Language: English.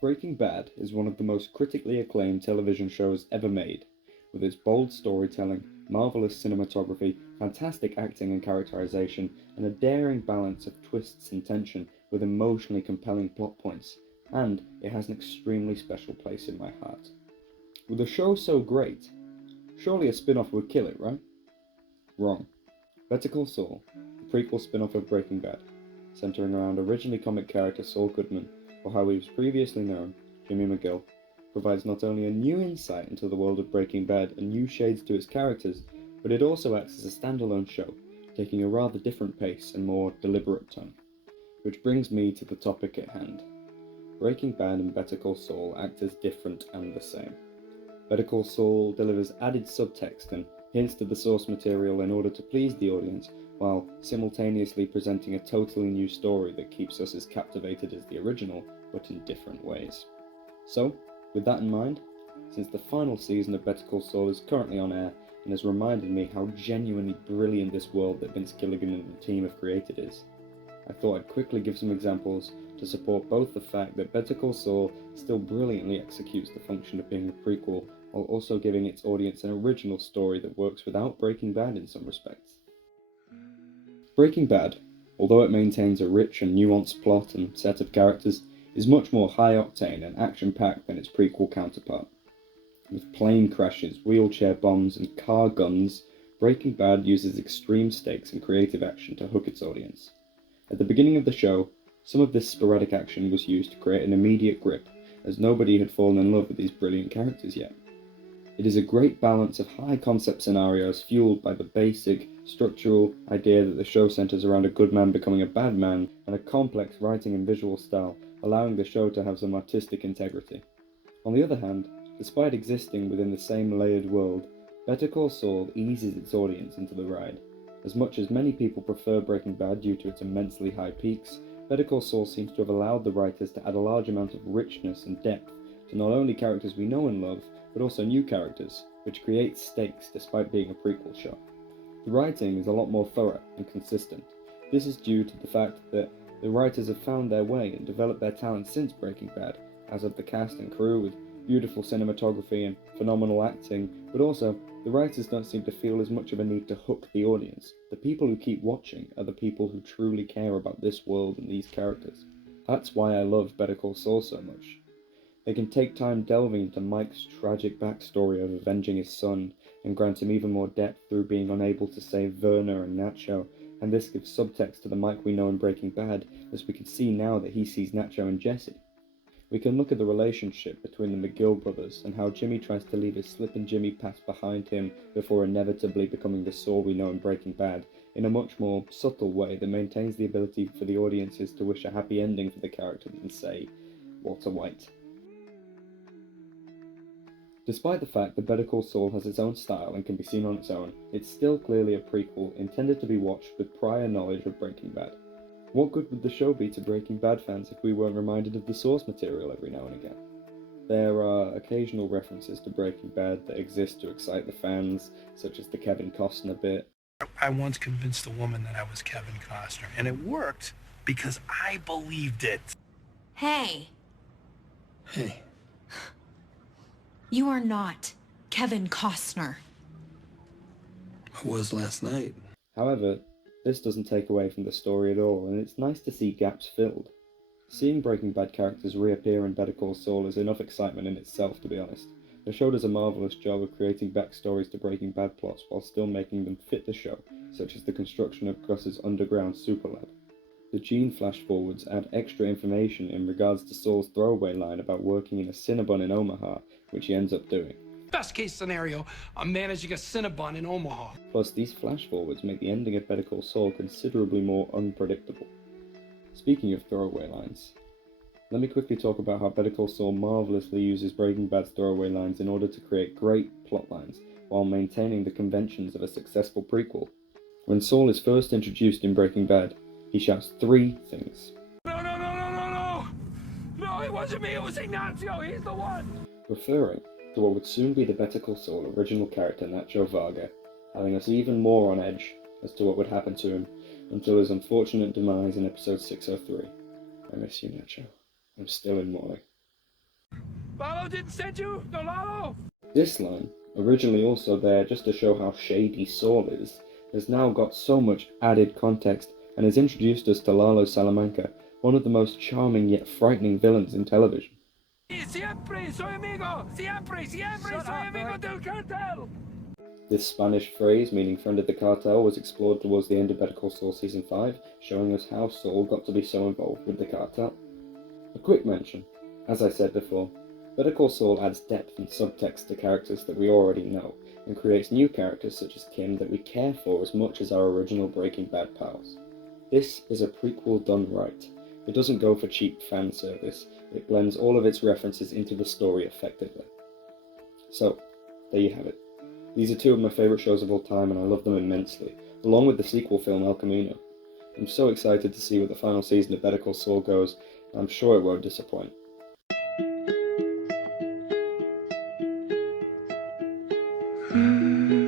Breaking Bad is one of the most critically acclaimed television shows ever made, with its bold storytelling, marvelous cinematography, fantastic acting and characterization, and a daring balance of twists and tension with emotionally compelling plot points, and it has an extremely special place in my heart. With a show so great, surely a spin-off would kill it, right? Wrong. Better Call Saul, the prequel spin-off of Breaking Bad, centering around originally comic character Saul Goodman, or how he was previously known, Jimmy McGill, provides not only a new insight into the world of Breaking Bad and new shades to its characters, but it also acts as a standalone show, taking a rather different pace and more deliberate tone. Which brings me to the topic at hand. Breaking Bad and Better Call Saul act as different and the same. Better Call Saul delivers added subtext and hints to the source material in order to please the audience, while simultaneously presenting a totally new story that keeps us as captivated as the original, but in different ways. So, with that in mind, since the final season of Better Call Saul is currently on air and has reminded me how genuinely brilliant this world that Vince Gilligan and the team have created is, I thought I'd quickly give some examples to support both the fact that Better Call Saul still brilliantly executes the function of being a prequel, while also giving its audience an original story that works without Breaking Bad in some respects. Breaking Bad, although it maintains a rich and nuanced plot and set of characters, is much more high-octane and action-packed than its prequel counterpart. With plane crashes, wheelchair bombs, and car guns, Breaking Bad uses extreme stakes and creative action to hook its audience. At the beginning of the show, some of this sporadic action was used to create an immediate grip, as nobody had fallen in love with these brilliant characters yet. It is a great balance of high-concept scenarios fueled by the basic, structural idea that the show centers around a good man becoming a bad man, and a complex writing and visual style, allowing the show to have some artistic integrity. On the other hand, despite existing within the same layered world, Better Call Saul eases its audience into the ride. As much as many people prefer Breaking Bad due to its immensely high peaks, Better Call Saul seems to have allowed the writers to add a large amount of richness and depth to not only characters we know and love, but also new characters, which creates stakes despite being a prequel show. The writing is a lot more thorough and consistent. This is due to the fact that the writers have found their way and developed their talent since Breaking Bad, as have the cast and crew with beautiful cinematography and phenomenal acting, but also the writers don't seem to feel as much of a need to hook the audience. The people who keep watching are the people who truly care about this world and these characters. That's why I love Better Call Saul so much. They can take time delving into Mike's tragic backstory of avenging his son, and grant him even more depth through being unable to save Werner and Nacho, and this gives subtext to the Mike we know in Breaking Bad, as we can see now that he sees Nacho and Jesse. We can look at the relationship between the McGill brothers, and how Jimmy tries to leave his Slip and Jimmy past behind him before inevitably becoming the Saul we know in Breaking Bad, in a much more subtle way that maintains the ability for the audiences to wish a happy ending for the character and say, Walter White. Despite the fact that Better Call Saul has its own style and can be seen on its own, it's still clearly a prequel intended to be watched with prior knowledge of Breaking Bad. What good would the show be to Breaking Bad fans if we weren't reminded of the source material every now and again? There are occasional references to Breaking Bad that exist to excite the fans, such as the Kevin Costner bit. I once convinced a woman that I was Kevin Costner, and it worked because I believed it. Hey. Hey. You are not Kevin Costner. I was last night. However, this doesn't take away from the story at all, and it's nice to see gaps filled. Seeing Breaking Bad characters reappear in Better Call Saul is enough excitement in itself, to be honest. The show does a marvellous job of creating backstories to Breaking Bad plots while still making them fit the show, such as the construction of Gus's underground superlab. The Gene flash-forwards add extra information in regards to Saul's throwaway line about working in a Cinnabon in Omaha, which he ends up doing. Best case scenario, I'm managing a Cinnabon in Omaha. Plus, these flash-forwards make the ending of Better Call Saul considerably more unpredictable. Speaking of throwaway lines, let me quickly talk about how Better Call Saul marvellously uses Breaking Bad's throwaway lines in order to create great plot lines, while maintaining the conventions of a successful prequel. When Saul is first introduced in Breaking Bad, he shouts 3 things. No! No, it wasn't me, it was Ignacio, he's the one! Referring to what would soon be the Better Call Saul original character Nacho Varga, having us even more on edge as to what would happen to him until his unfortunate demise in episode 603. I miss you, Nacho. I'm still in mourning. Lalo didn't send you? No, Lalo? This line, originally also there just to show how shady Saul is, has now got so much added context and has introduced us to Lalo Salamanca, one of the most charming yet frightening villains in television. Siempre soy amigo! Siempre soy amigo del cartel! This Spanish phrase, meaning friend of the cartel, was explored towards the end of Better Call Saul Season 5, showing us how Saul got to be so involved with the cartel. A quick mention, as I said before, Better Call Saul adds depth and subtext to characters that we already know, and creates new characters such as Kim that we care for as much as our original Breaking Bad pals. This is a prequel done right. It doesn't go for cheap fan service, it blends all of its references into the story effectively. So, there you have it. These are two of my favourite shows of all time and I love them immensely, along with the sequel film El Camino. I'm so excited to see where the final season of Better Call Saul goes, and I'm sure it won't disappoint. Mm-hmm.